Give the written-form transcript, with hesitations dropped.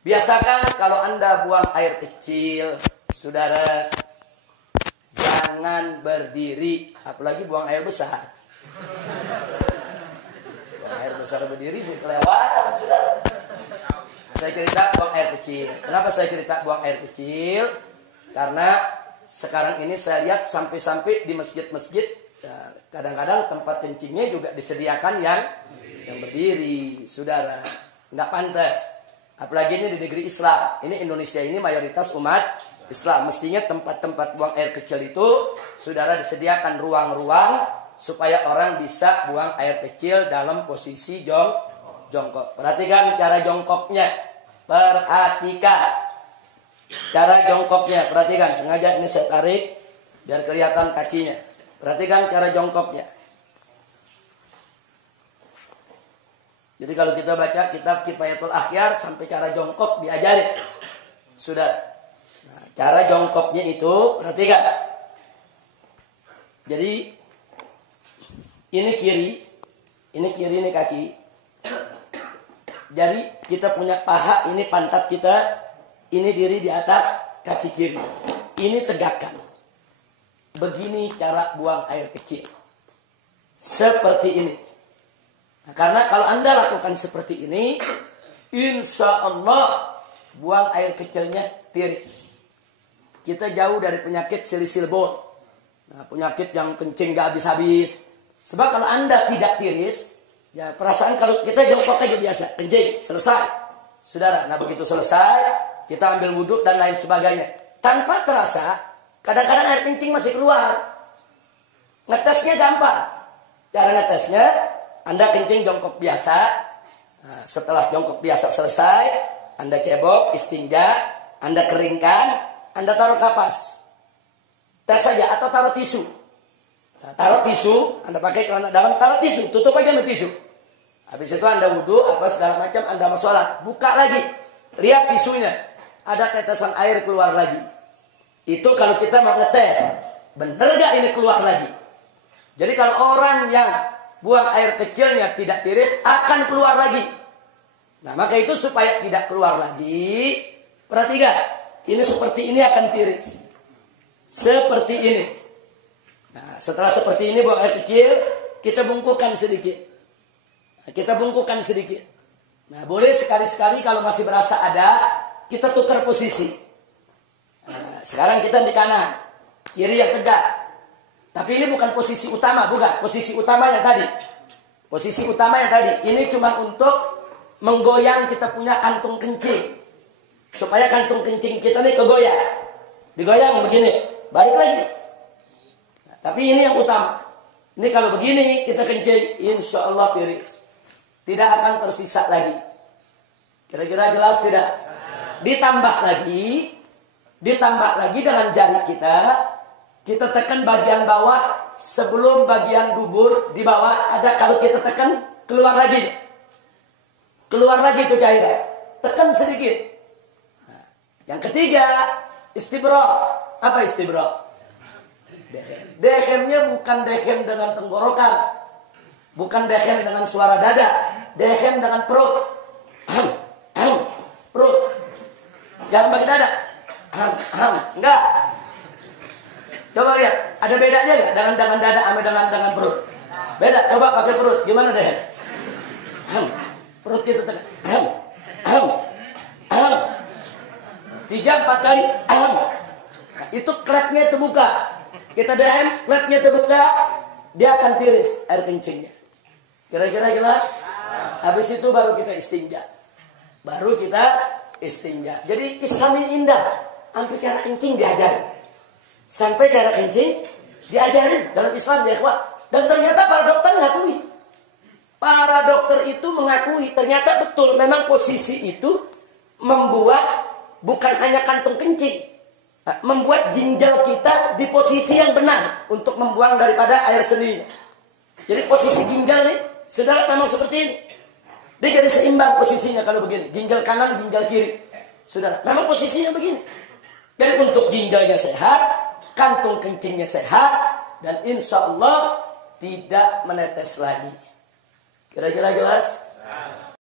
Biasakan kalau Anda buang air kecil, saudara, jangan berdiri, apalagi buang air besar. Buang air besar berdiri sih kelewatan, saudara. Saya cerita buang air kecil. Kenapa saya cerita buang air kecil? Karena sekarang ini saya lihat sampai-sampai di masjid-masjid, kadang-kadang tempat kencingnya juga disediakan yang berdiri, saudara. Nggak pantas. Apalagi ini di negeri Islam. Ini Indonesia ini mayoritas umat Islam. Mestinya tempat-tempat buang air kecil itu, saudara, disediakan ruang-ruang supaya orang bisa buang air kecil dalam posisi jongkok. Perhatikan cara jongkoknya. Perhatikan cara jongkoknya. Perhatikan, sengaja ini saya tarik biar kelihatan kakinya. Perhatikan cara jongkoknya. Jadi kalau kita baca kitab Kifayatul Akhyar sampai cara jongkok diajarin. Sudah. Nah, cara jongkoknya itu perhatikan. Jadi ini kiri, ini kaki. Jadi kita punya paha, ini pantat kita, ini diri di atas kaki kiri. Ini tegakkan. Begini cara buang air kecil. Seperti ini. Nah, karena kalau Anda lakukan seperti ini, insya Allah buang air kecilnya tiris. Kita jauh dari penyakit silisil bone. Nah, penyakit yang kencing gak habis-habis. Sebab kalau Anda tidak tiris, ya perasaan kalau kita jongkok aja biasa, kencing, selesai. Saudara, nah begitu selesai, kita ambil wudhu dan lain sebagainya. Tanpa terasa, kadang-kadang air kencing masih keluar. Ngetesnya gampang. Cara ngetesnya, Anda kencing jongkok biasa. Nah, setelah jongkok biasa selesai, Anda cebok, istinja, Anda keringkan, Anda taruh kapas. Tes saja atau taruh tisu. Nah, taruh tisu, Anda pakai celana dalam, taruh tisu, tutup aja sama tisu. Habis itu Anda wudhu, apa segala macam, Anda mau sholat. Buka lagi, lihat tisunya, ada tetesan air keluar lagi. Itu kalau kita mau ngetes, bener gak ini keluar lagi? Jadi kalau orang yang buang air kecilnya tidak tiris, akan keluar lagi. Nah maka itu supaya tidak keluar lagi, perhatikan, ini seperti ini akan tiris. Seperti ini. Nah, setelah seperti ini buang air kecil, kita bungkukan sedikit. Nah, kita bungkukan sedikit. Nah, boleh sekali-sekali kalau masih berasa ada, kita tukar posisi. Nah, sekarang kita di kanan, kiri yang tegak. Tapi ini bukan posisi utama, bukan. Posisi utama yang tadi. Posisi utama yang tadi. Ini cuma untuk menggoyang kita punya kantung kencing. Supaya kantung kencing kita ini kegoyang. Digoyang begini, balik lagi. Tapi ini yang utama. Ini kalau begini kita kencing, insya Allah tiris. Tidak akan tersisa lagi. Kira-kira jelas tidak? Ditambah lagi dengan jari kita tekan bagian bawah sebelum bagian dubur di bawah ada. Kalau kita tekan keluar lagi itu cairan. Tekan sedikit. Nah, yang ketiga istibra. Apa istibra? Dehem. Bukan dehem dengan tenggorokan. Bukan dehem dengan suara dada. Dehem dengan perut. Perut. Jangan pakai dada. Enggak. Coba lihat. Ada bedanya enggak? Dengan dada sama dengan perut. Beda. Coba pakai perut. Gimana dehem? Perut kita tekan. 3-4 kali. Itu klepnya terbuka. Kita dehem, klepnya terbuka, dia akan tiris air kencingnya. Kira-kira jelas? Habis itu baru kita istinja. Jadi Islam ini indah. Sampai cara kencing diajarin. Dalam Islam ya ikhwah. Dan ternyata para dokter mengakui. Para dokter itu mengakui ternyata betul memang posisi itu membuat bukan hanya kantung kencing, membuat ginjal kita di posisi yang benar untuk membuang daripada air seninya. Jadi posisi ginjal nih, saudara memang seperti ini. Dia jadi seimbang posisinya kalau begini. Ginjal kanan, ginjal kiri. Saudara, memang posisinya begini. Jadi untuk ginjalnya sehat, kantung kencingnya sehat, dan insya Allah tidak menetes lagi. Kira-kira jelas?